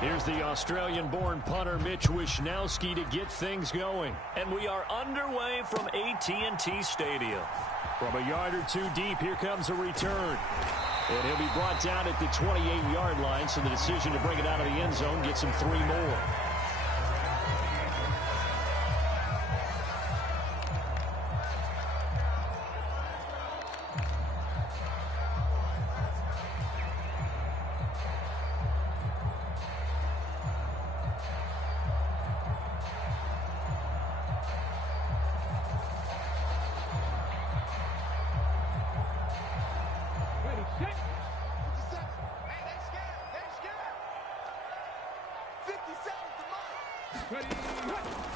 Here's the Australian-born punter Mitch Wishnowsky to get things going. And we are underway from AT&T Stadium. From a yard or two deep, here comes a return. And he'll be brought down at the 28-yard line, so the decision to bring it out of the end zone gets him 3 more.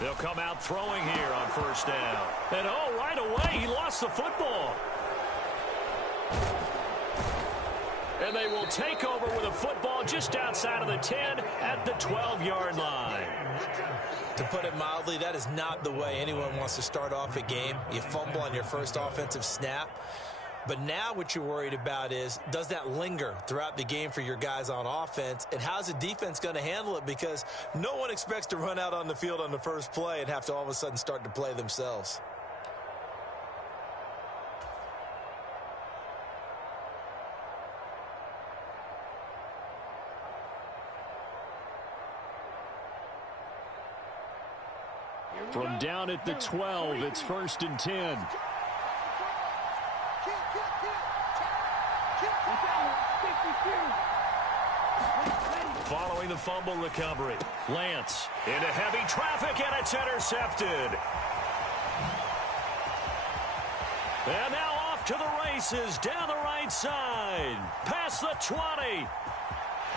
They'll come out throwing here on first down. And right away, he lost the football. And they will take over with a football just outside of the 10 at the 12-yard line. To put it mildly, that is not the way anyone wants to start off a game. You fumble on your first offensive snap. But now what you're worried about is, does that linger throughout the game for your guys on offense? And how's the defense going to handle it? Because no one expects to run out on the field on the first play and have to all of a sudden start to play themselves. From down at the 12, it's 1st and 10. Following the fumble recovery, Lance into heavy traffic, and it's intercepted. And now off to the races down the right side, past the 20.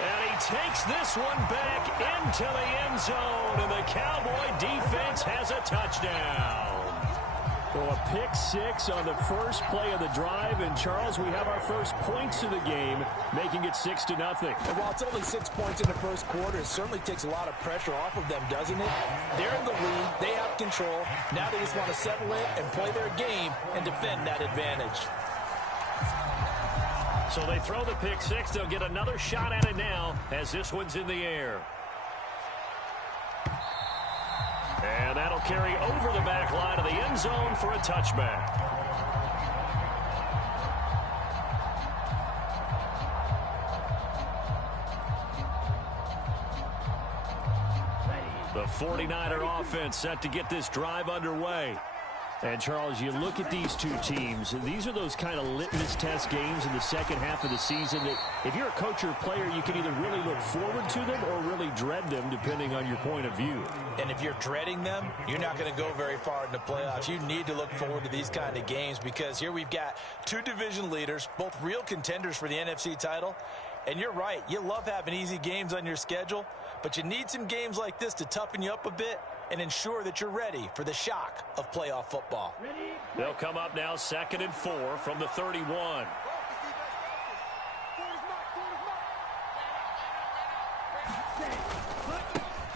And he takes this one back into the end zone, and the Cowboy defense has a touchdown. So a pick 6 on the first play of the drive, and Charles, we have our first points of the game, making it 6-0. And while it's only 6 points in the first quarter, it certainly takes a lot of pressure off of them, doesn't it? They're in the lead, they have control. Now they just want to settle in and play their game and defend that advantage. So they throw the pick 6. They'll get another shot at it now as this one's in the air. And that'll carry over the back line of the end zone for a touchback. The 49er offense set to get this drive underway. And, Charles, you look at these two teams, these are those kind of litmus test games in the second half of the season that if you're a coach or a player, you can either really look forward to them or really dread them, depending on your point of view. And if you're dreading them, you're not going to go very far in the playoffs. You need to look forward to these kind of games because here we've got two division leaders, both real contenders for the NFC title. And you're right, you love having easy games on your schedule, but you need some games like this to toughen you up a bit and ensure that you're ready for the shock of playoff football. They'll come up now 2nd and 4 from the 31.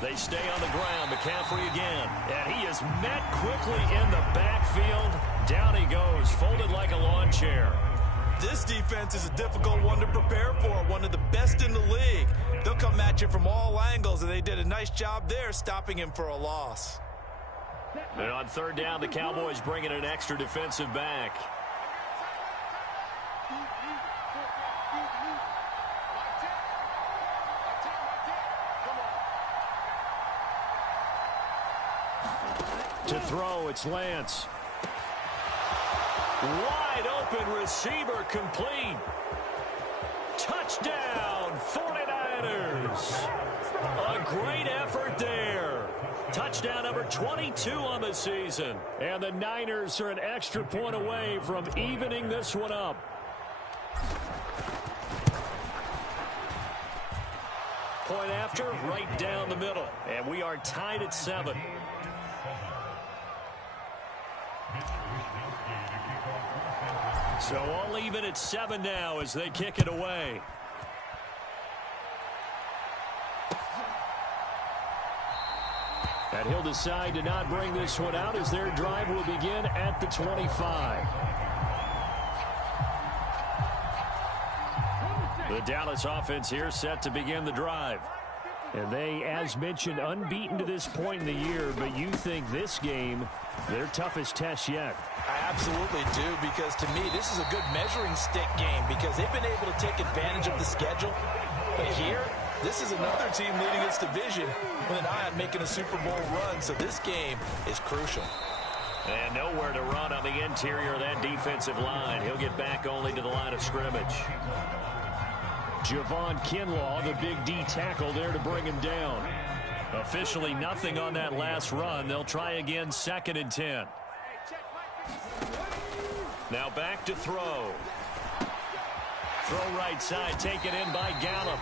They stay on the ground. McCaffrey again. And he is met quickly in the backfield. Down he goes, folded like a lawn chair. This defense is a difficult one to prepare for, one of the best in the league. They'll come at you from all angles, and they did a nice job there stopping him for a loss. And on 3rd down, the Cowboys bring in an extra defensive back. To throw, it's Lance. Wide open receiver complete. Touchdown, 49ers. A great effort there. Touchdown number 22 on the season. And the Niners are an extra point away from evening this one up. Point after, right down the middle. And we are tied at 7. So all even at 7 now as they kick it away. And he'll decide to not bring this one out as their drive will begin at the 25. The Dallas offense here set to begin the drive. And they, as mentioned, unbeaten to this point in the year, but you think this game, their toughest test yet. I absolutely do, because to me, this is a good measuring stick game because they've been able to take advantage of the schedule. But here, this is another team leading its division with an eye on making a Super Bowl run, so this game is crucial. And nowhere to run on the interior of that defensive line. He'll get back only to the line of scrimmage. Javon Kinlaw, the big D tackle there to bring him down. Officially nothing on that last run. They'll try again, 2nd and 10. Now back to throw. Throw right side, taken in by Gallup.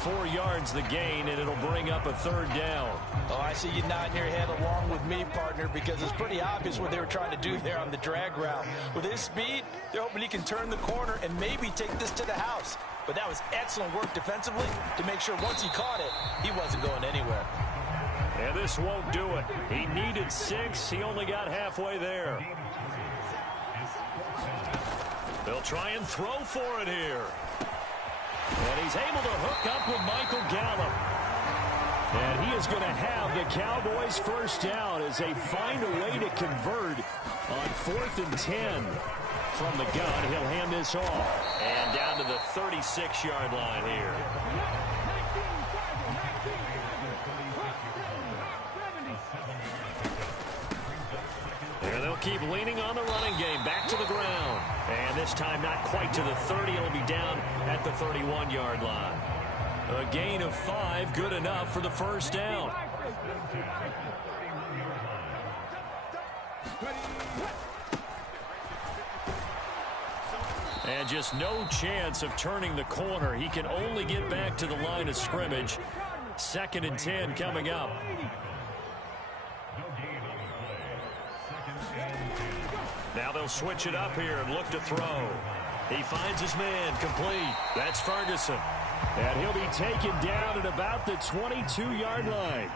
4 yards the gain, and it'll bring up a 3rd down. Oh, I see you nodding your head along with me, partner, because it's pretty obvious what they were trying to do there on the drag route. With his speed, they're hoping he can turn the corner and maybe take this to the house. But that was excellent work defensively to make sure once he caught it, he wasn't going anywhere. And this won't do it. He needed 6. He only got halfway there. They'll try and throw for it here. And he's able to hook up with Michael Gallup. And he is going to have the Cowboys' first down as they find a way to convert on 4th and 10 from the gun. He'll hand this off. And down to the 36-yard line here. And they'll keep leaning on the running game. Back to the ground. And this time not quite to the 30. It'll be down at the 31-yard line. A gain of 5, good enough for the first down. And just no chance of turning the corner. He can only get back to the line of scrimmage. 2nd and 10 coming up. Now they'll switch it up here and look to throw. He finds his man, complete. That's Ferguson. And he'll be taken down at about the 22-yard line.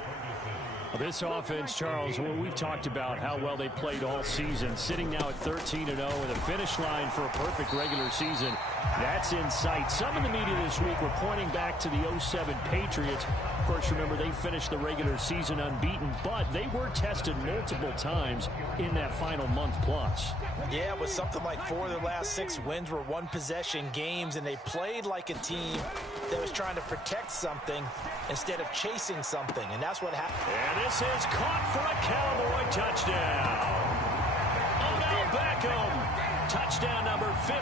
This offense, Charles, well, we've talked about how well they played all season, sitting now at 13-0 with a finish line for a perfect regular season. That's in sight. Some in the media this week were pointing back to the 07 Patriots. Of course, remember, they finished the regular season unbeaten, but they were tested multiple times in that final month plus. Yeah, with something like 4 of their last 6 wins were one-possession games, and they played like a team that was trying to protect something instead of chasing something, and that's what happened. And this is caught for a Cowboy touchdown. Odell Beckham, touchdown number 15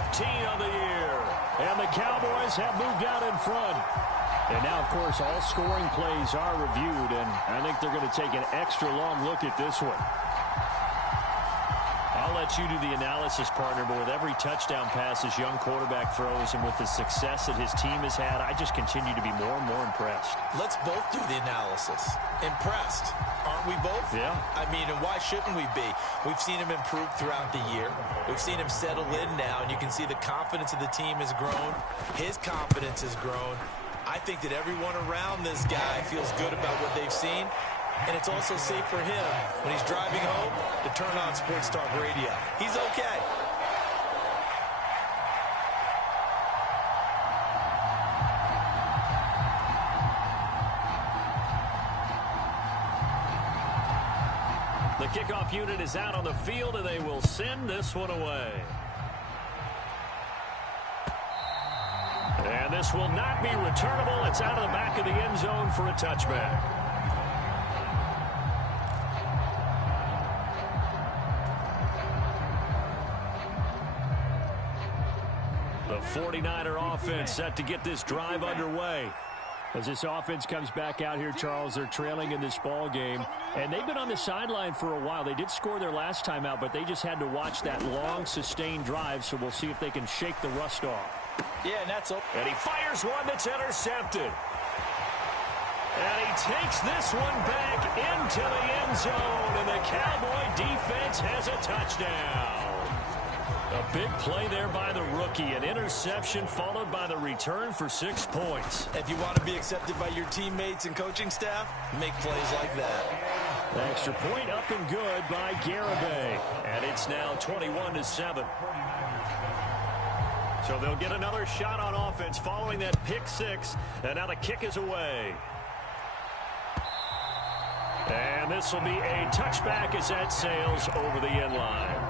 of the year. And the Cowboys have moved out in front. And now, of course, all scoring plays are reviewed, and I think they're going to take an extra long look at this one. I'll let you do the analysis, partner, but with every touchdown pass this young quarterback throws and with the success that his team has had, I just continue to be more and more impressed. Let's both do the analysis. Impressed. Aren't we both? Yeah. I mean, and why shouldn't we be? We've seen him improve throughout the year. We've seen him settle in now, and you can see the confidence of the team has grown. His confidence has grown. I think that everyone around this guy feels good about what they've seen. And it's also safe for him when he's driving home to turn on Sports Talk Radio. He's okay. The kickoff unit is out on the field, and they will send this one away. And this will not be returnable. It's out of the back of the end zone for a touchback. The 49er offense set to get this drive underway. As this offense comes back out here, Charles, they're trailing in this ball game. And they've been on the sideline for a while. They did score their last time out, but they just had to watch that long, sustained drive. So we'll see if they can shake the rust off. Yeah, and that's open. And he fires one that's intercepted. And he takes this one back into the end zone. And the Cowboy defense has a touchdown. A big play there by the rookie. An interception followed by the return for 6 points. If you want to be accepted by your teammates and coaching staff, make plays like that. The extra point up and good by Garibay. And it's now 21-7. So they'll get another shot on offense following that pick 6. And now the kick is away. And this will be a touchback as that sails over the end line.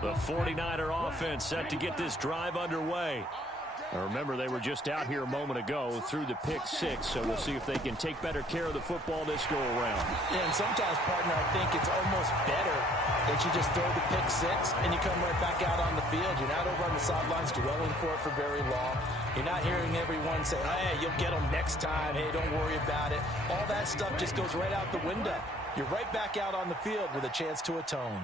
The 49er offense set to get this drive underway. Now remember, they were just out here a moment ago through the pick six, so we'll see if they can take better care of the football this go around. Yeah, and sometimes, partner, I think it's almost better that you just throw the pick six and you come right back out on the field. You're not over on the sidelines dwelling for it for very long. You're not hearing everyone say, hey, you'll get them next time. Hey, don't worry about it. All that stuff just goes right out the window. You're right back out on the field with a chance to atone.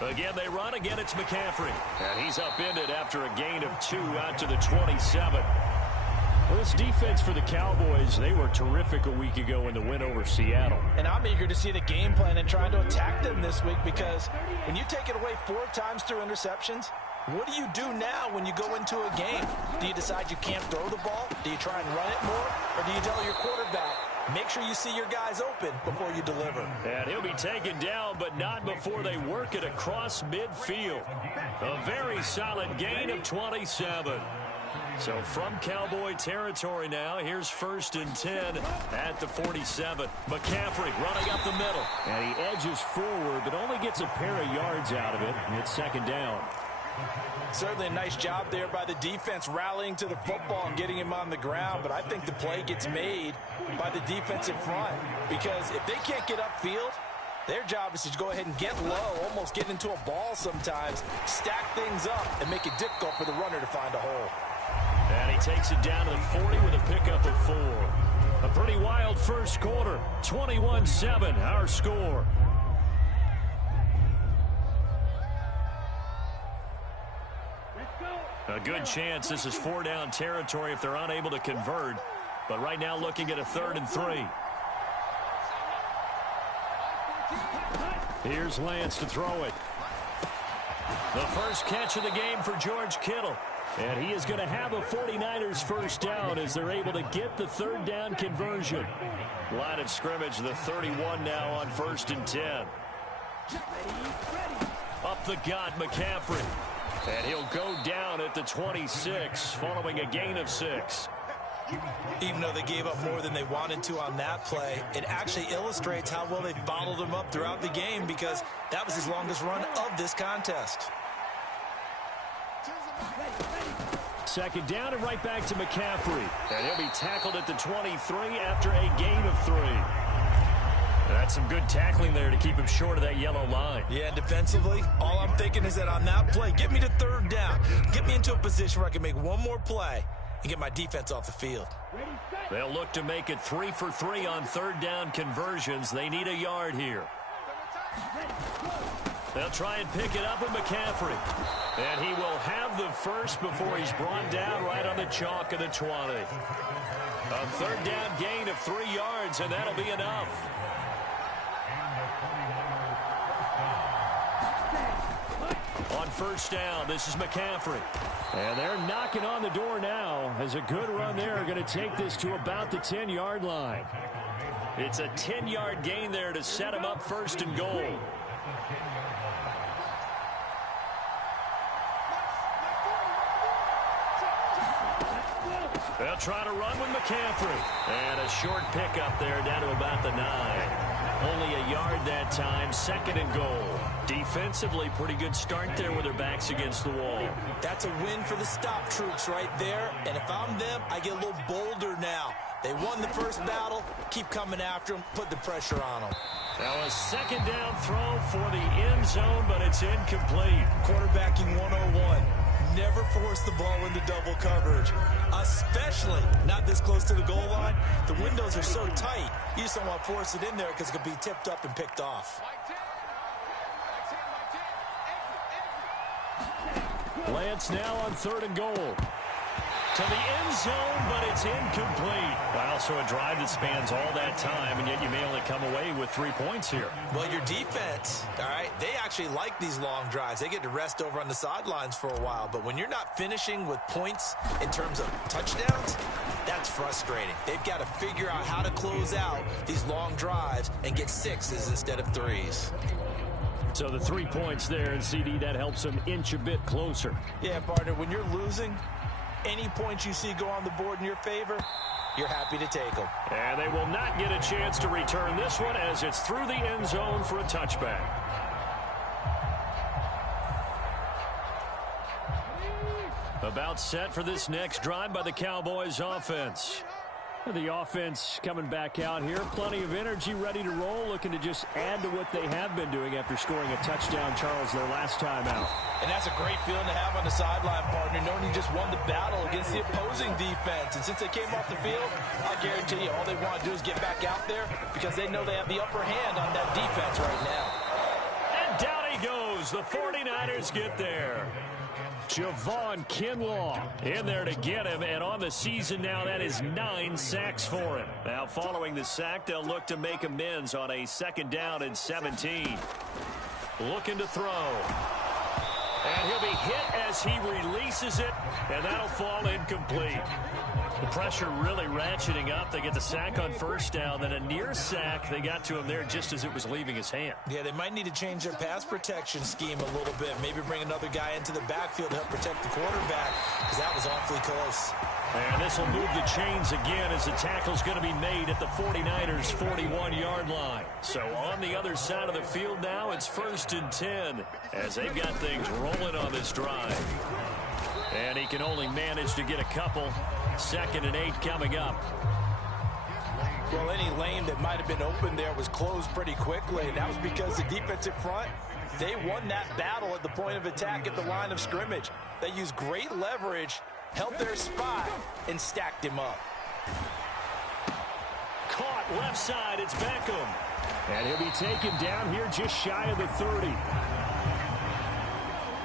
Again, they run. Again, it's McCaffrey. And he's upended after a gain of 2 out to the 27. Well, this defense for the Cowboys, they were terrific a week ago in the win over Seattle. And I'm eager to see the game plan and trying to attack them this week, because when you take it away 4 times through interceptions, what do you do now when you go into a game? Do you decide you can't throw the ball? Do you try and run it more? Or do you tell your quarterback, make sure you see your guys open before you deliver? And he'll be taken down, but not before they work it across midfield. A very solid gain of 27. So from Cowboy territory now, here's 1st and 10 at the 47. McCaffrey running up the middle. And he edges forward, but only gets a pair of yards out of it. It's 2nd down. Certainly a nice job there by the defense rallying to the football and getting him on the ground, but I think the play gets made by the defensive front, because if they can't get upfield, their job is to go ahead and get low, almost get into a ball sometimes, stack things up, and make it difficult for the runner to find a hole. And he takes it down to the 40 with a pickup of 4. A pretty wild first quarter. 21-7, our score. A good chance this is 4-down territory if they're unable to convert. But right now looking at a 3rd and 3. Here's Lance to throw it. The first catch of the game for George Kittle. And he is going to have a 49ers first down as they're able to get the 3rd down conversion. Line of scrimmage, the 31 now on 1st and 10. Up the gut, McCaffrey. And he'll go down at the 26 following a gain of 6. Even though they gave up more than they wanted to on that play, it actually illustrates how well they've bottled him up throughout the game, because that was his longest run of this contest. 2nd down and right back to McCaffrey. And he'll be tackled at the 23 after a gain of 3. That's some good tackling there to keep him short of that yellow line. Yeah, defensively, all I'm thinking is that on that play, get me to 3rd down. Get me into a position where I can make one more play and get my defense off the field. They'll look to make it 3 for 3 on 3rd down conversions. They need a yard here. They'll try and pick it up with McCaffrey. And he will have the first before he's brought down right on the chalk of the 20. A 3rd down gain of 3 yards, and that'll be enough. On 1st down, this is McCaffrey. And they're knocking on the door now as a good run there are going to take this to about the 10-yard line. It's a 10-yard gain there to set him up 1st and goal. They'll try to run with McCaffrey. And a short pickup there down to about the 9. Only a yard that time, 2nd and goal. Defensively, pretty good start there with their backs against the wall. That's a win for the stop troops right there. And if I'm them, I get a little bolder now. They won the first battle. Keep coming after them. Put the pressure on them. Now a 2nd down throw for the end zone, but it's incomplete. Quarterbacking 101. Never force the ball into double coverage, especially not this close to the goal line. The windows are so tight, you just don't want to force it in there because it could be tipped up and picked off. Lance now on 3rd and goal. To the end zone, but it's incomplete. Wow, so a drive that spans all that time, and yet you may only come away with 3 points here. Well, your defense, all right, they actually like these long drives. They get to rest over on the sidelines for a while, but when you're not finishing with points in terms of touchdowns, that's frustrating. They've got to figure out how to close out these long drives and get 6s instead of 3s. So the 3 points there, and CD, that helps them inch a bit closer. Yeah, partner, when you're losing, any points you see go on the board in your favor, you're happy to take them. And they will not get a chance to return this one as it's through the end zone for a touchback. About set for this next drive by the Cowboys offense. The offense coming back out here. Plenty of energy, ready to roll, looking to just add to what they have been doing after scoring a touchdown, Charles, their last time out. And that's a great feeling to have on the sideline, partner, knowing you just won the battle against the opposing defense. And since they came off the field, I guarantee you all they want to do is get back out there because they know they have the upper hand on that defense right now. And down he goes. The 49ers get there. Javon Kinlaw in there to get him, and on the season now, that is 9 sacks for him. Now, following the sack, they'll look to make amends on a 2nd down and 17. Looking to throw. And he'll be hit as he releases it, and that'll fall incomplete. The pressure really ratcheting up. They get the sack on 1st down, then a near sack. They got to him there just as it was leaving his hand. Yeah, they might need to change their pass protection scheme a little bit. Maybe bring another guy into the backfield to help protect the quarterback because that was awfully close. And this will move the chains again as the tackle's going to be made at the 49ers' 41-yard line. So on the other side of the field now, it's 1st and 10 as they've got things rolling on this drive. And he can only manage to get a couple. 2nd and 8 coming up. Well, any lane that might have been open there was closed pretty quickly. That was because the defensive front, they won that battle at the point of attack at the line of scrimmage. They used great leverage, held their spot, and stacked him up. Caught left side, it's Beckham. And he'll be taken down here just shy of the 30.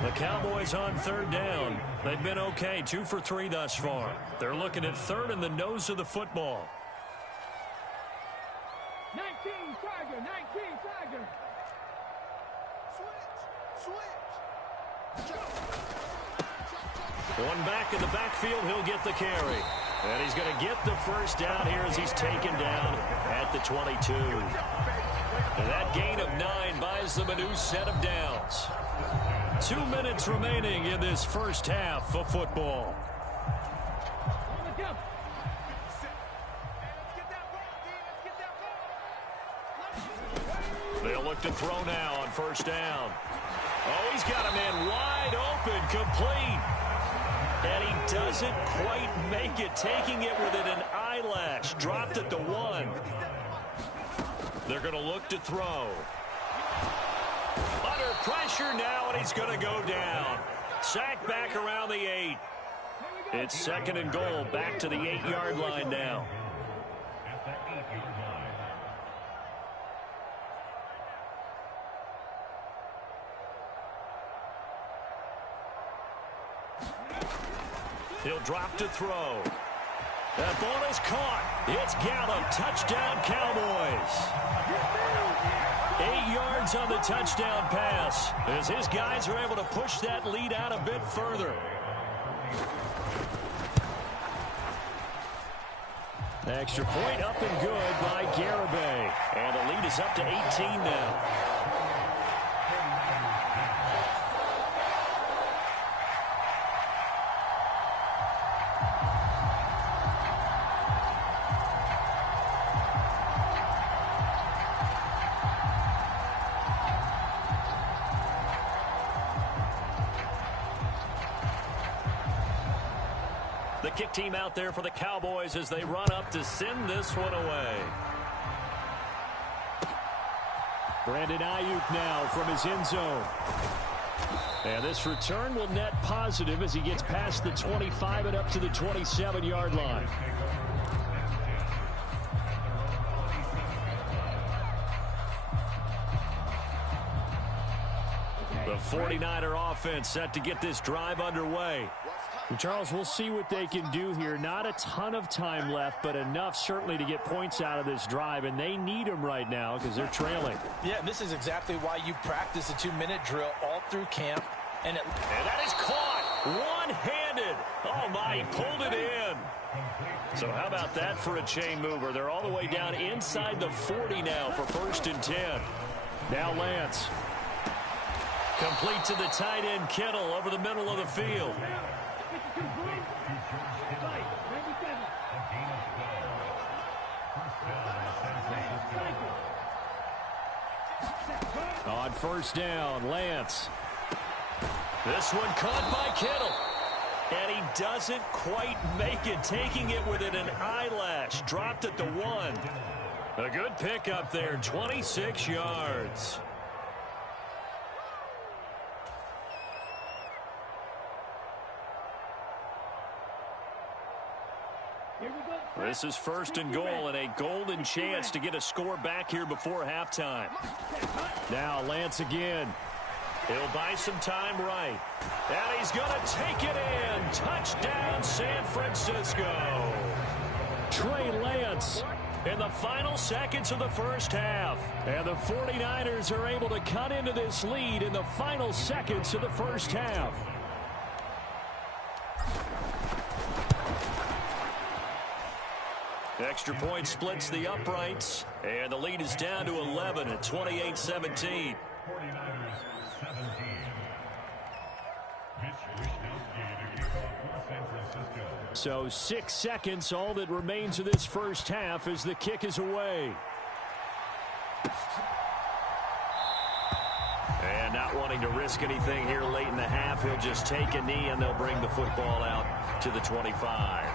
The Cowboys on 3rd down. They've been okay, 2 for 3 thus far. They're looking at 3rd in the nose of the football. 19 Tiger, 19 Tiger. Switch. One back in the backfield, he'll get the carry. And he's going to get the 1st down here as he's taken down at the 22. And that gain of 9 buys them a new set of downs. 2 minutes remaining in this 1st half of football. They'll look to throw now on 1st down. Oh, he's got a man wide open, complete. And he doesn't quite make it, taking it within an eyelash. Dropped it to 1. They're going to look to throw. Under pressure now, and he's going to go down. Sack back around the 8. It's 2nd and goal, back to the 8-yard line now. He'll drop to throw. That ball is caught. It's Gallup. Touchdown, Cowboys. 8 yards on the touchdown pass as his guys are able to push that lead out a bit further. The extra point up and good by Garibay. And the lead is up to 18 now. The kick team out there for the Cowboys as they run up to send this one away. Brandon Ayuk now from his end zone. And this return will net positive as he gets past the 25 and up to the 27-yard line. The 49er offense set to get this drive underway. And Charles, we'll see what they can do here. Not a ton of time left, but enough certainly to get points out of this drive, and they need them right now because they're trailing. Yeah, this is exactly why you practice a 2-minute drill all through camp. And that is caught one-handed. Oh, my, he pulled it in. So how about that for a chain mover? They're all the way down inside the 40 now for 1st and 10. Now Lance. Complete to the tight end Kittle over the middle of the field. On 1st down, Lance. This one caught by Kittle. And he doesn't quite make it, taking it within an eyelash. Dropped at the 1. A good pickup there, 26 yards. This is 1st and goal and a golden chance to get a score back here before halftime. Now Lance again. He'll buy some time right. And he's going to take it in. Touchdown, San Francisco. Trey Lance in the final seconds of the first half. And the 49ers are able to cut into this lead in the final seconds of the first half. Extra point splits the uprights. And the lead is down to 11 at 28-17. So 6 seconds, all that remains of this first half as the kick is away. And not wanting to risk anything here late in the half, he'll just take a knee and they'll bring the football out to the 25.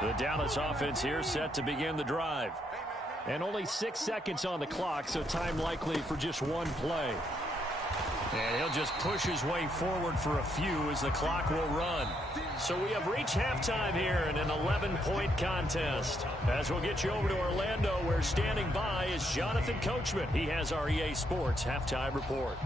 The Dallas offense here set to begin the drive. And only 6 seconds on the clock, so time likely for just one play. And he'll just push his way forward for a few as the clock will run. So we have reached halftime here in an 11-point contest. As we'll get you over to Orlando, where standing by is Jonathan Coachman. He has our EA Sports halftime report.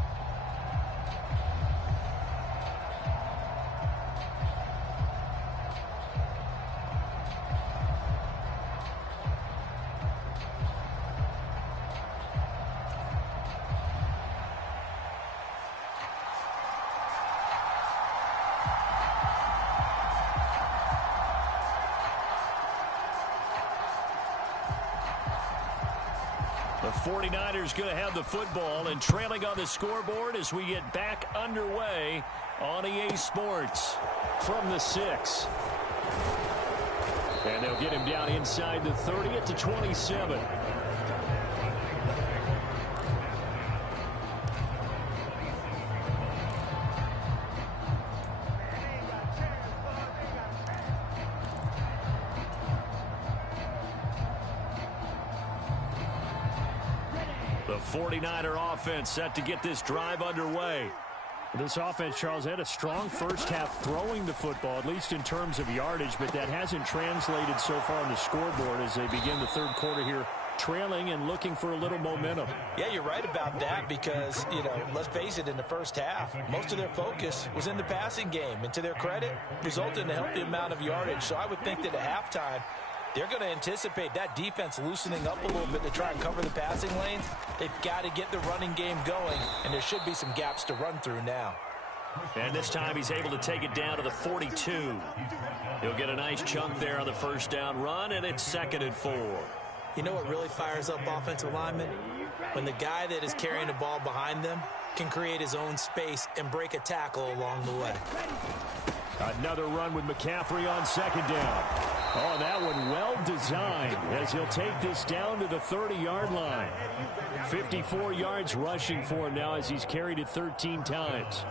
The 49ers going to have the football and trailing on the scoreboard as we get back underway on EA Sports from the 6. And they'll get him down inside the 30 at the 27. The 49er offense set to get this drive underway. This offense, Charles, had a strong first half throwing the football, at least in terms of yardage, but that hasn't translated so far on the scoreboard as they begin the third quarter here, trailing and looking for a little momentum. Yeah, you're right about that because, let's face it, in the first half, most of their focus was in the passing game. And to their credit, resulted in a healthy amount of yardage. So I would think that at halftime, they're going to anticipate that defense loosening up a little bit to try and cover the passing lanes. They've got to get the running game going, and there should be some gaps to run through now. And this time he's able to take it down to the 42. He'll get a nice chunk there on the first down run, and it's 2nd and 4. You know what really fires up offensive linemen? When the guy that is carrying the ball behind them can create his own space and break a tackle along the way. Another run with McCaffrey on 2nd down. Oh, that one well designed as he'll take this down to the 30-yard line. 54 yards rushing for him now as he's carried it 13 times.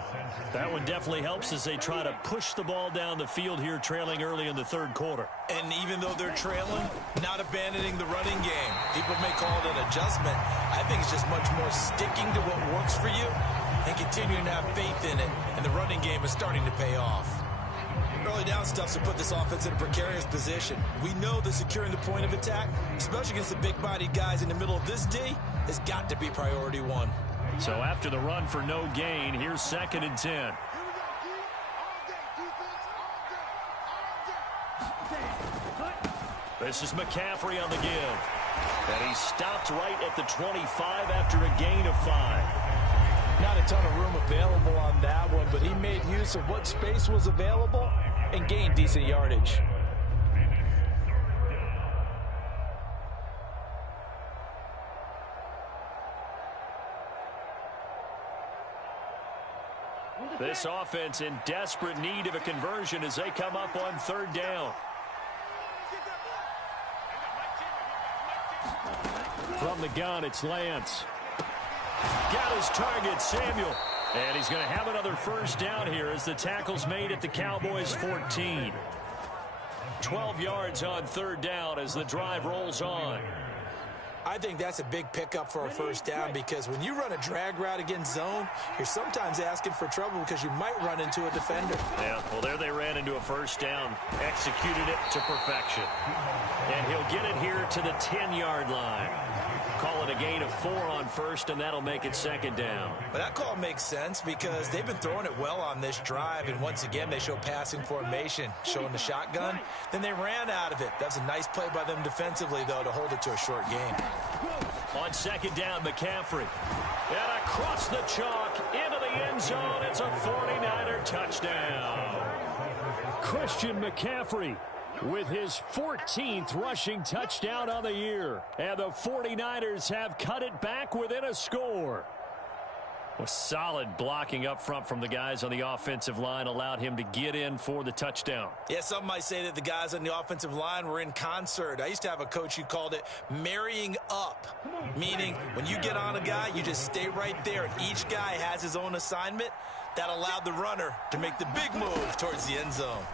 That one definitely helps as they try to push the ball down the field here, trailing early in the third quarter. And even though they're trailing, not abandoning the running game. People may call it an adjustment. I think it's just much more sticking to what works for you and continuing to have faith in it. And the running game is starting to pay off. Early down stuff to put this offense in a precarious position. We know that securing the point of attack, especially against the big-bodied guys in the middle of this D, has got to be priority one. So after the run for no gain, here's 2nd and 10. This is McCaffrey on the give. And he stopped right at the 25 after a gain of 5. Not a ton of room available on that one, but he made use of what space was available and gained decent yardage. This offense in desperate need of a conversion as they come up on third down. From the gun, it's Lance. Got his target, Samuel. And he's going to have another first down here as the tackle's made at the Cowboys' 14. 12 yards on third down as the drive rolls on. I think that's a big pickup for a first down because when you run a drag route against zone, you're sometimes asking for trouble because you might run into a defender. Yeah, well, there they ran into a first down, executed it to perfection. And he'll get it here to the 10-yard line. Call it a gain of 4 on first, and that'll make it second down. But that call makes sense because they've been throwing it well on this drive, and once again, they show passing formation, showing the shotgun. Then they ran out of it. That's a nice play by them defensively, though, to hold it to a short game. On second down, McCaffrey. And across the chalk, into the end zone. It's a 49er touchdown. Christian McCaffrey with his 14th rushing touchdown on the year. And the 49ers have cut it back within a score. Well, solid blocking up front from the guys on the offensive line allowed him to get in for the touchdown. Yeah, some might say that the guys on the offensive line were in concert. I used to have a coach who called it marrying up, meaning when you get on a guy, you just stay right there. And each guy has his own assignment. That allowed the runner to make the big move towards the end zone.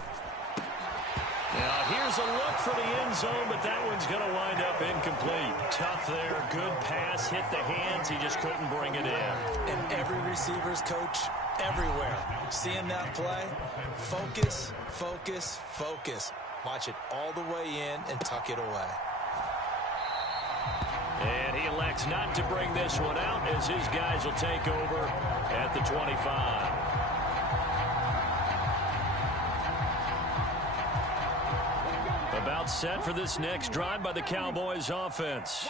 Now, here's a look for the end zone, but that one's going to wind up incomplete. Tough there. Good pass. Hit the hands. He just couldn't bring it in. And every receiver's coach everywhere, seeing that play, focus, focus, focus. Watch it all the way in and tuck it away. And he elects not to bring this one out as his guys will take over at the 25. About set for this next drive by the Cowboys offense.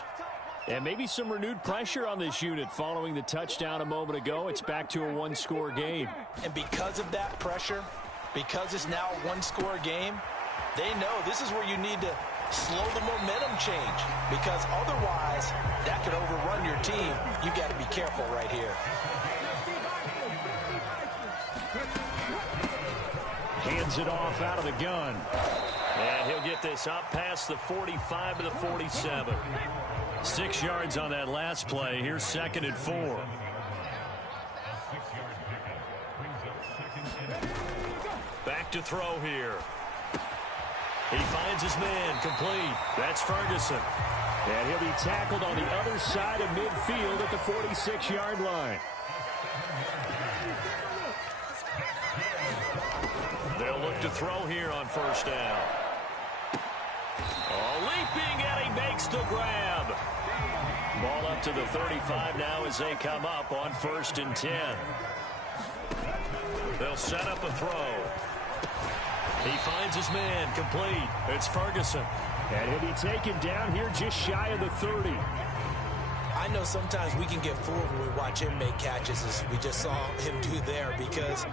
And maybe some renewed pressure on this unit following the touchdown a moment ago. It's back to a one-score game. And because of that pressure, because it's now a one-score game, they know this is where you need to slow the momentum change because otherwise that could overrun your team. You got to be careful right here. Hands it off out of the gun. And he'll get this up past the 45 to the 47. 6 yards on that last play. Here's 2nd and 4. Back to throw here. He finds his man complete. That's Ferguson. And he'll be tackled on the other side of midfield at the 46-yard line. They'll look to throw here on first down. Oh, leaping, and he makes the grab. Ball up to the 35 now as they come up on 1st and 10. They'll set up a throw. He finds his man complete. It's Ferguson. And he'll be taken down here just shy of the 30. I know sometimes we can get fooled when we watch him make catches as we just saw him do there because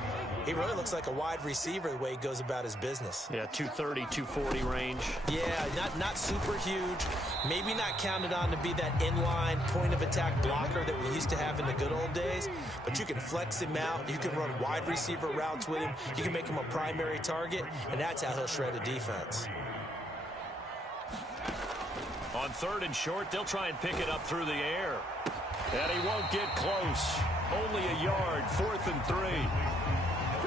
he really looks like a wide receiver the way he goes about his business. Yeah, 230, 240 range. Yeah, not super huge. Maybe not counted on to be that inline point-of-attack blocker that we used to have in the good old days. But you can flex him out. You can run wide receiver routes with him. You can make him a primary target, and that's how he'll shred a defense. On 3rd and short, they'll try and pick it up through the air. And he won't get close. Only a yard, 4th and 3.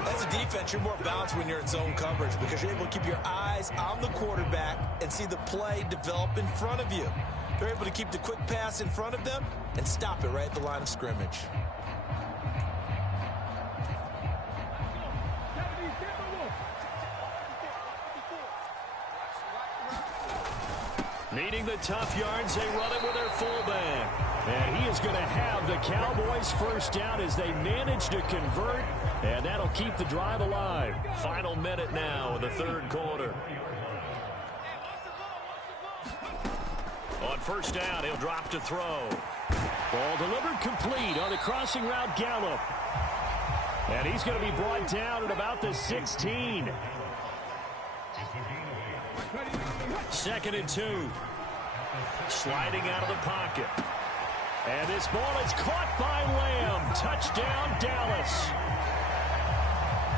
As a defense, you're more balanced when you're in zone coverage because you're able to keep your eyes on the quarterback and see the play develop in front of you. They're able to keep the quick pass in front of them and stop it right at the line of scrimmage. Needing the tough yards, they run it with their fullback. And he is going to have the Cowboys first down as they manage to convert, and that'll keep the drive alive. Final minute now in the 3rd quarter. On first down, he'll drop to throw. Ball delivered complete on the crossing route, Gallup. And he's going to be brought down at about the 16. 2nd and 2. Sliding out of the pocket. And this ball is caught by Lamb. Touchdown, Dallas.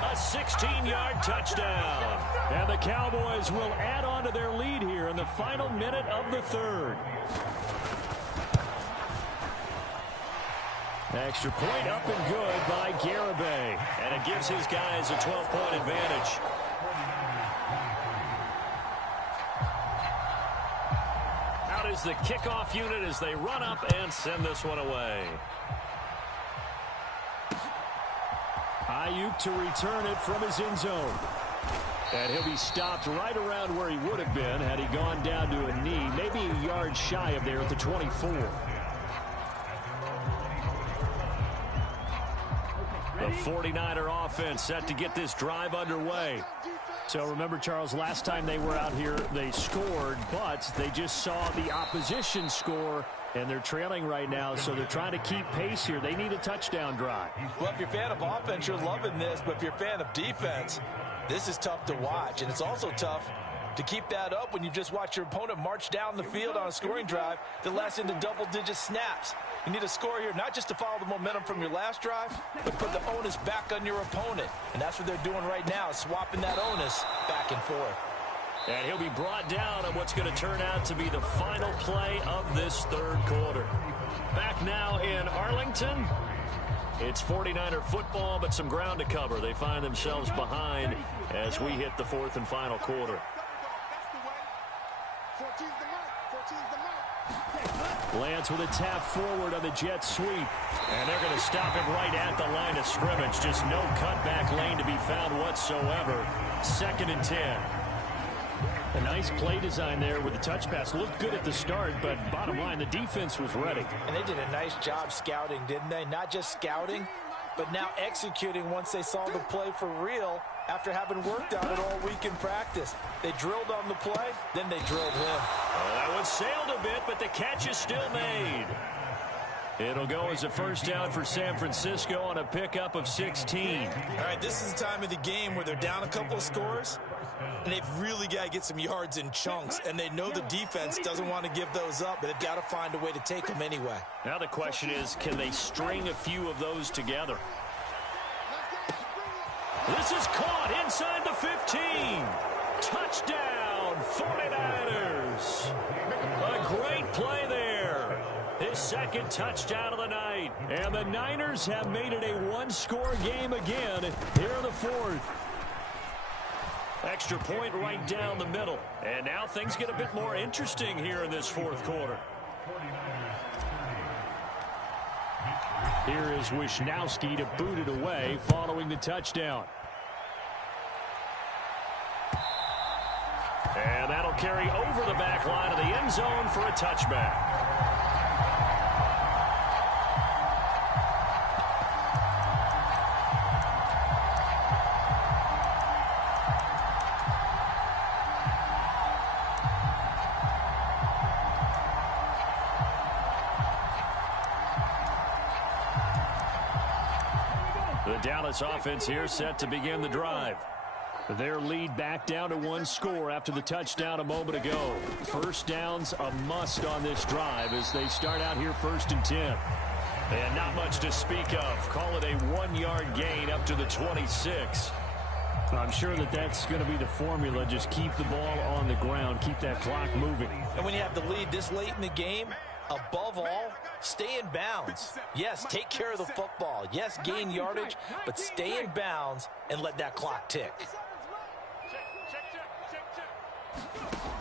A 16-yard touchdown. And the Cowboys will add on to their lead here in the final minute of the 3rd. Extra point up and good by Garibay. And it gives his guys a 12-point advantage. Out is the kickoff unit as they run up and send this one away. Ayuk to return it from his end zone. And he'll be stopped right around where he would have been had he gone down to a knee, maybe a yard shy of there at the 24. The 49er offense set to get this drive underway. So remember, Charles, last time they were out here, they scored, but they just saw the opposition score, and they're trailing right now, so they're trying to keep pace here. They need a touchdown drive. Well, if you're a fan of offense, you're loving this, but if you're a fan of defense, this is tough to watch, and it's also tough to keep that up when you just watch your opponent march down the field on a scoring drive that lasts into double-digit snaps. You need a score here, not just to follow the momentum from your last drive, but put the onus back on your opponent. And that's what they're doing right now, swapping that onus back and forth. And he'll be brought down on what's going to turn out to be the final play of this 3rd quarter. Back now in Arlington. It's 49er football, but some ground to cover. They find themselves behind as we hit the 4th and final quarter. Lance with a tap forward on the jet sweep. And they're going to stop him right at the line of scrimmage. Just no cutback lane to be found whatsoever. 2nd and 10. A nice play design there with the touch pass. Looked good at the start, but bottom line, the defense was ready. And they did a nice job scouting, didn't they? Not just scouting, but now executing once they saw the play for real after having worked on it all week in practice. They drilled on the play, then they drilled him. Well, that one sailed a bit, but the catch is still made. It'll go as a first down for San Francisco on a pickup of 16. All right, this is the time of the game where they're down a couple of scores, and they've really got to get some yards in chunks, and they know the defense doesn't want to give those up, but they've got to find a way to take them anyway. Now the question is, can they string a few of those together? This is caught inside the 15. Touchdown, 49ers. A great play there. His 2nd touchdown of the night. And the Niners have made it a one-score game again here in the 4th. Extra point right down the middle. And now things get a bit more interesting here in this 4th quarter. Here is Wisnowski to boot it away following the touchdown. And that'll carry over the back line of the end zone for a touchback. The Dallas offense here set to begin the drive. Their lead back down to 1 score after the touchdown a moment ago. First down's a must on this drive as they start out here 1st and 10. And not much to speak of. Call it a 1-yard gain up to the 26. I'm sure that that's going to be the formula. Just keep the ball on the ground. Keep that clock moving. And when you have the lead this late in the game, above all, stay in bounds. Yes, take care of the football. Yes, gain yardage, but stay in bounds and let that clock tick.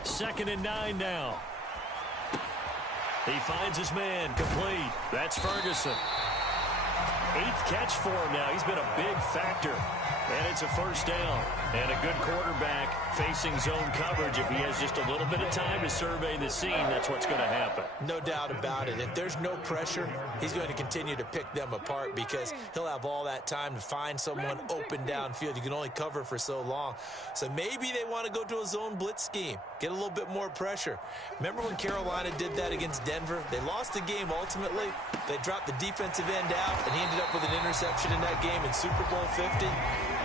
2nd and 9 now. He finds his man complete. That's Ferguson. 8th catch for him now. He's been a big factor And it's a first down. And a good quarterback facing zone coverage. If he has just a little bit of time to survey the scene, that's what's going to happen. No doubt about it. If there's no pressure, he's going to continue to pick them apart because he'll have all that time to find someone open downfield. You can only cover for so long. So maybe they want to go to a zone blitz scheme, get a little bit more pressure. Remember when Carolina did that against Denver? They lost the game ultimately. They dropped the defensive end out, and he ended up with an interception in that game in Super Bowl 50.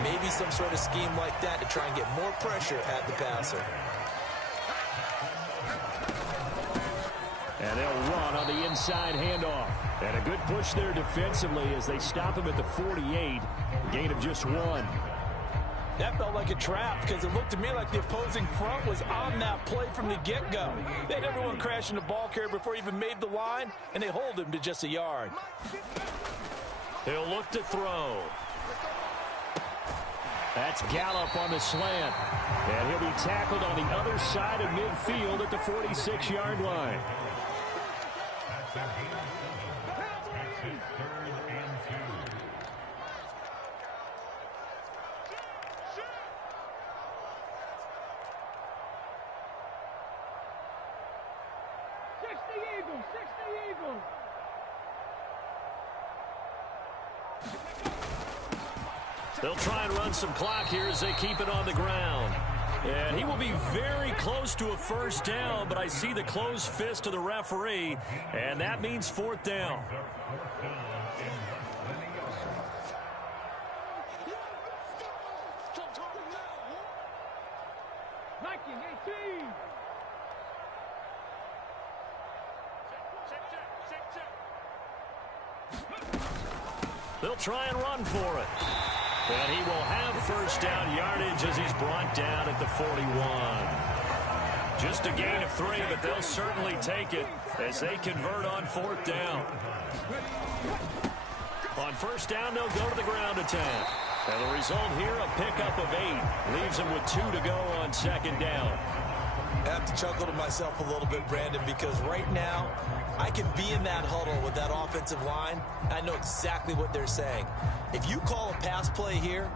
Maybe some sort of scheme like that to try and get more pressure at the passer. And they'll run on the inside handoff. And a good push there defensively as they stop him at the 48. Gain of just 1. That felt like a trap because it looked to me like the opposing front was on that play from the get-go. They had everyone crashing the ball carrier before he even made the line, and they hold him to just a yard. He'll look to throw. That's Gallup on the slant. And he'll be tackled on the other side of midfield at the 46-yard line. They'll try and run some clock here as they keep it on the ground. And he will be very close to a first down, but I see the closed fist of the referee, and that means 4th down. They'll try and run for it. And he will have first down yardage as he's brought down at the 41. Just a gain of 3, but they'll certainly take it as they convert on 4th down. On first down, they'll go to the ground attack. And the result here, a pickup of 8. Leaves them with 2 to go on 2nd down. I have to chuckle to myself a little bit, Brandon, because right now I can be in that huddle with that offensive line. I know exactly what they're saying. If you call a pass play here,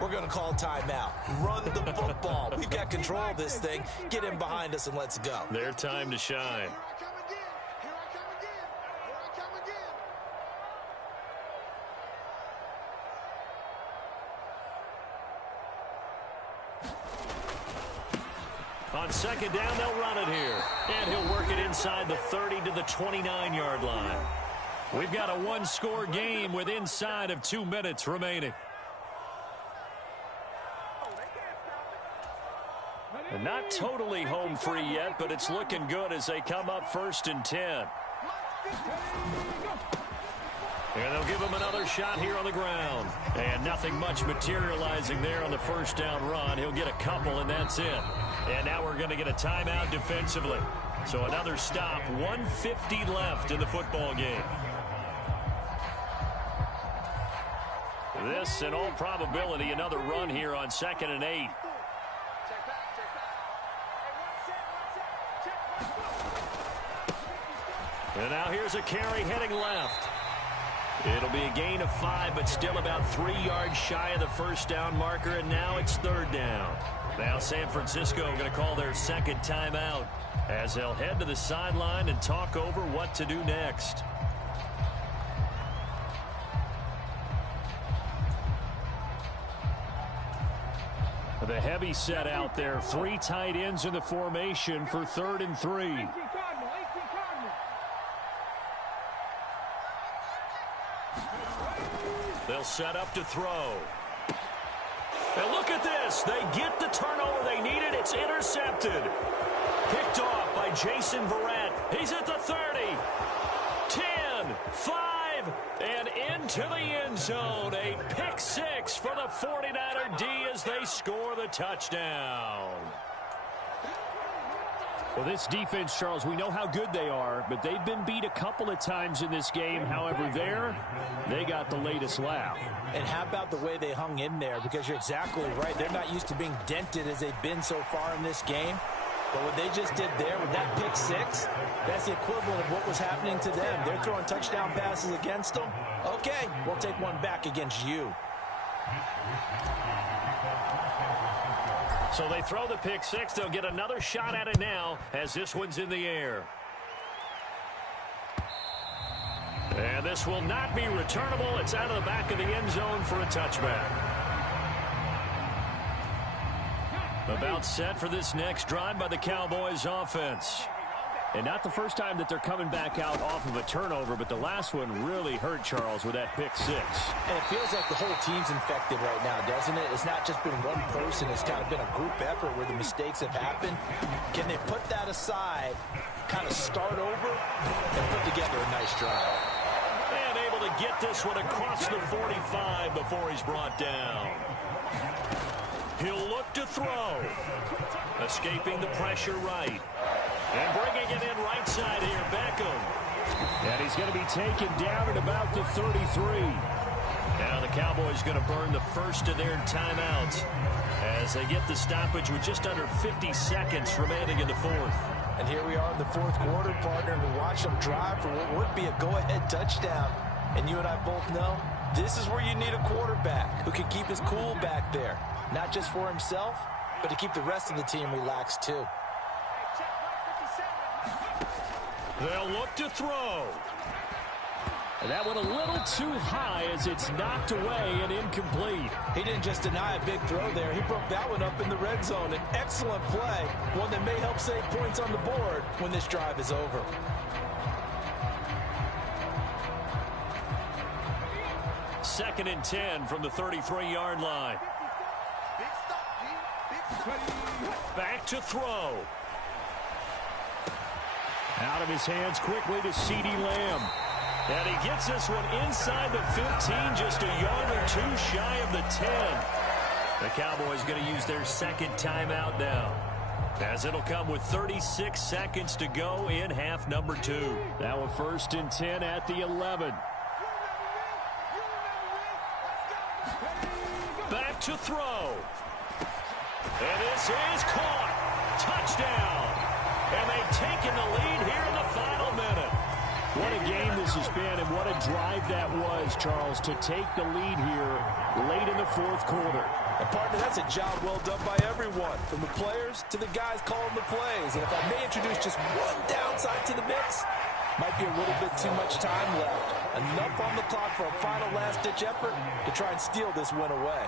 we're going to call timeout. Run the football. We've got control of this thing. Get in behind us and let's go. Their time to shine. On 2nd down, they'll run it here. And he'll work it inside the 30 to the 29-yard line. We've got a 1-score game with inside of 2 minutes remaining. And not totally home free yet, but it's looking good as they come up 1st and 10. And they'll give him another shot here on the ground. And nothing much materializing there on the first down run. He'll get a couple, and that's it. And now we're going to get a timeout defensively. So another stop, 1:50 left in the football game. This, in all probability, another run here on 2nd and 8. And now here's a carry heading left. It'll be a gain of 5, but still about 3 yards shy of the first down marker, and now it's 3rd down. Now San Francisco going to call their 2nd timeout as they'll head to the sideline and talk over what to do next. The heavy set out there. 3 tight ends in the formation for 3rd and 3. They'll set up to throw. And look at this. They get the turnover they needed. It's intercepted. Picked off by Jason Verrett. He's at the 30. 10, 5, and into the end zone. A pick 6 for the 49er D as they score the touchdown. Well, this defense, Charles, we know how good they are, but they've been beat a couple of times in this game. However, they got the latest laugh. And how about the way they hung in there? Because you're exactly right. They're not used to being dented as they've been so far in this game. But what they just did there with that pick 6, that's the equivalent of what was happening to them. They're throwing touchdown passes against them. Okay, we'll take one back against you. So they throw the pick six. They'll get another shot at it now as this one's in the air. And this will not be returnable. It's out of the back of the end zone for a touchback. About set for this next drive by the Cowboys offense. And not the first time that they're coming back out off of a turnover, but the last one really hurt Charles with that pick six. And it feels like the whole team's infected right now, doesn't it? It's not just been one person. It's kind of been a group effort where the mistakes have happened. Can they put that aside, kind of start over, and put together a nice drive? And able to get this one across the 45 before he's brought down. He'll look to throw. Escaping the pressure right. And bringing it in right side here, Beckham. And he's going to be taken down at about the 33. Now the Cowboys going to burn the first of their timeouts as they get the stoppage with just under 50 seconds remaining in the fourth. And here we are in the fourth quarter, partner, and we watch them drive for what would be a go-ahead touchdown. And you and I both know this is where you need a quarterback who can keep his cool back there. Not just for himself, but to keep the rest of the team relaxed too. They'll look to throw. And that one a little too high as it's knocked away and incomplete. He didn't just deny a big throw there. He broke that one up in the red zone. An excellent play, one that may help save points on the board when this drive is over. Second and 10 from the 33-yard line. Back to throw. Out of his hands quickly to CeeDee Lamb. And he gets this one inside the 15, just a yard or two shy of the 10. The Cowboys going to use their second timeout now, as it'll come with 36 seconds to go in half number 2. Now a first and 10 at the 11. Back to throw. And this is caught. Touchdown. And they've taken the lead here in the final minute. What a game this has been, and what a drive that was, Charles, to take the lead here late in the fourth quarter. And partner, that's a job well done by everyone, from the players to the guys calling the plays. And if I may introduce just one downside to the mix, might be a little bit too much time left. Enough on the clock for a final last-ditch effort to try and steal this win away.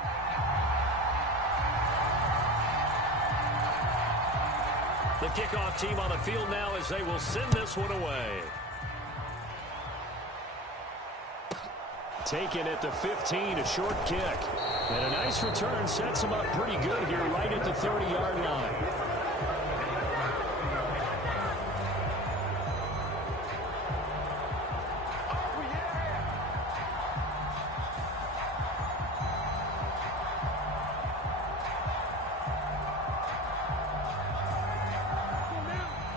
The kickoff team on the field now as they will send this one away. Taken at the 15, a short kick. And a nice return sets him up pretty good here right at the 30-yard line.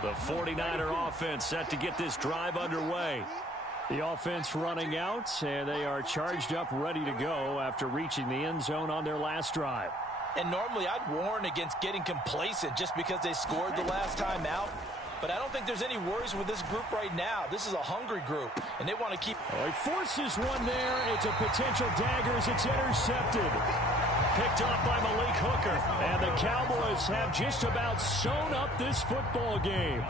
The 49er offense set to get this drive underway. The offense running out, and they are charged up, ready to go after reaching the end zone on their last drive. And normally I'd warn against getting complacent just because they scored the last time out. But I don't think there's any worries with this group right now. This is a hungry group, and they want to keep... Oh, he forces one there. It's a potential dagger as it's intercepted. Picked off by Malik Hooker. And the Cowboys have just about sewn up this football game.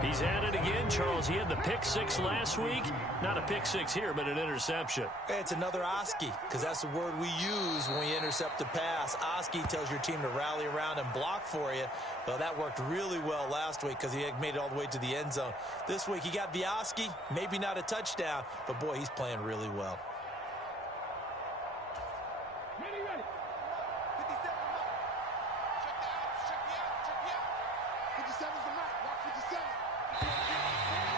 He's at it again, Charles. He had the pick six last week. Not a pick six here, but an interception. It's another Oski, because that's the word we use when we intercept a pass. Oski tells your team to rally around and block for you. Well, that worked really well last week because he had made it all the way to the end zone. This week he got the Oski, maybe not a touchdown, but boy, he's playing really well. Ready. 57 57's the mark. Mark 57.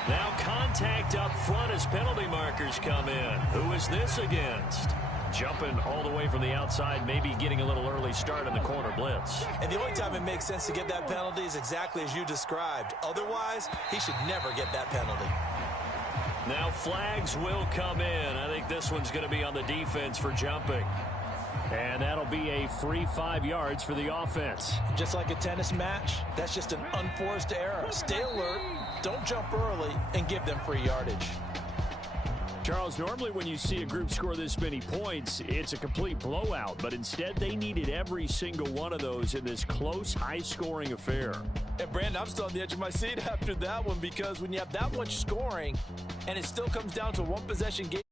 Now contact up front as penalty markers come in. Who is this against? Jumping all the way from the outside, maybe getting a little early start in the corner blitz. And the only time it makes sense to get that penalty is exactly as you described. Otherwise, he should never get that penalty. Now flags will come in. I think this one's going to be on the defense for jumping. And that'll be a free 5 yards for the offense. Just like a tennis match, that's just an unforced error. Stay alert, don't jump early, and give them free yardage. Charles, normally when you see a group score this many points, it's a complete blowout. But instead, they needed every single one of those in this close, high-scoring affair. And, Brandon, I'm still on the edge of my seat after that one, because when you have that much scoring and it still comes down to one possession game,